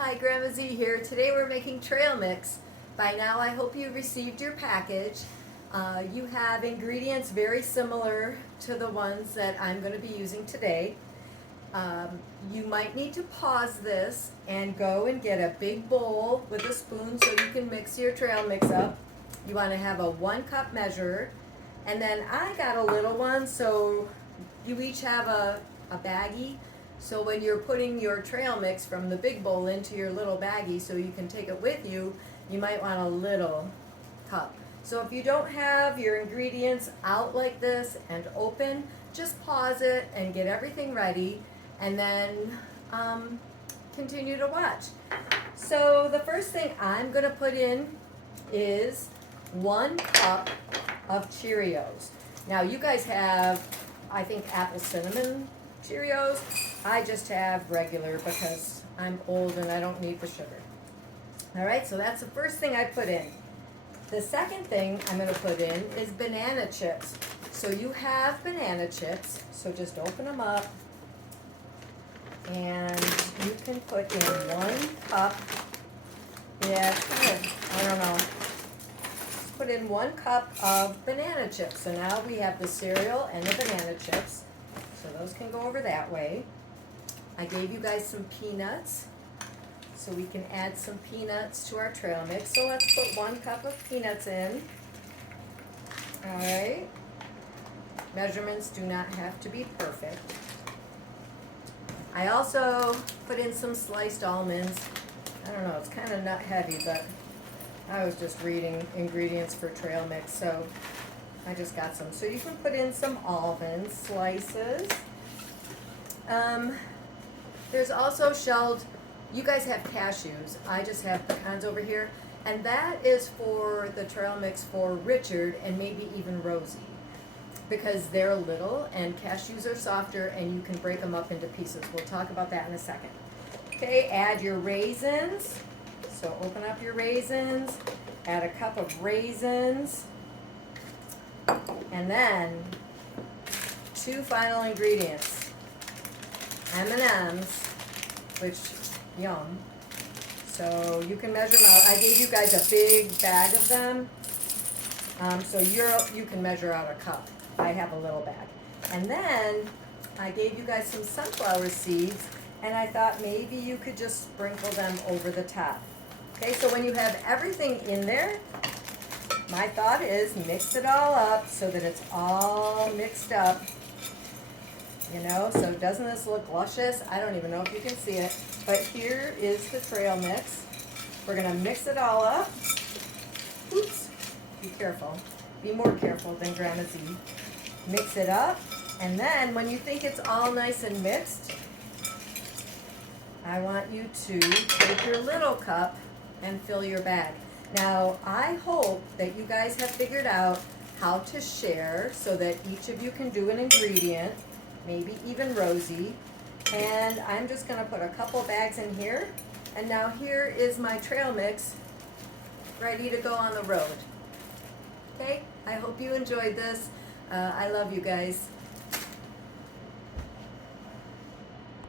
Hi, Grandma Z here. Today we're making trail mix. By now I hope you received your package. You have ingredients very similar to the ones that I'm going to be using today. You might need to pause this and go and get a big bowl with a spoon so you can mix your trail mix up. You want to have a 1 cup measure, and then I got a little one, so you each have a baggie. So when you're putting your trail mix from the big bowl into your little baggie so you can take it with you, you might want a little cup. So if you don't have your ingredients out like this and open, just pause it and get everything ready, and then continue to watch. So the first thing I'm going to put in is 1 cup of Cheerios. Now you guys have, I think, apple cinnamon Cheerios. I just have regular because I'm old and I don't need the sugar. Alright, so that's the first thing I put in. The second thing I'm going to put in is banana chips. So you have banana chips, so just open them up and you can put in 1 cup. Yeah, it's kind of, I don't know. Just put in 1 cup of banana chips. So now we have the cereal and the banana chips. So those can go over that way. I gave you guys some peanuts, so we can add some peanuts to our trail mix. So let's put 1 cup of peanuts in. Alright. Measurements do not have to be perfect. I also put in some sliced almonds. I don't know, it's kind of nut heavy, but I was just reading ingredients for trail mix, so I just got some. So you can put in some almond slices. There's also shelled, you guys have cashews. I just have pecans over here. And that is for the trail mix for Richard and maybe even Rosie, because they're little and cashews are softer and you can break them up into pieces. We'll talk about that in a second. Okay, add your raisins. So open up your raisins, add a cup of raisins, and then 2 final ingredients. M&Ms, which, yum. So you can measure them out. I gave you guys a big bag of them, so you can measure out a cup. I have a little bag. And then I gave you guys some sunflower seeds, and I thought maybe you could just sprinkle them over the top. Okay, so when you have everything in there, my thought is mix it all up so that it's all mixed up. You know, so doesn't this look luscious? I don't even know if you can see it, but here is the trail mix. We're gonna mix it all up. Oops, be careful. Be more careful than Grandma Z. Mix it up, and then when you think it's all nice and mixed, I want you to take your little cup and fill your bag. Now, I hope that you guys have figured out how to share so that each of you can do an ingredient, maybe even Rosie. And I'm just going to put a couple bags in here. And now here is my trail mix ready to go on the road. Okay, I hope you enjoyed this. I love you guys.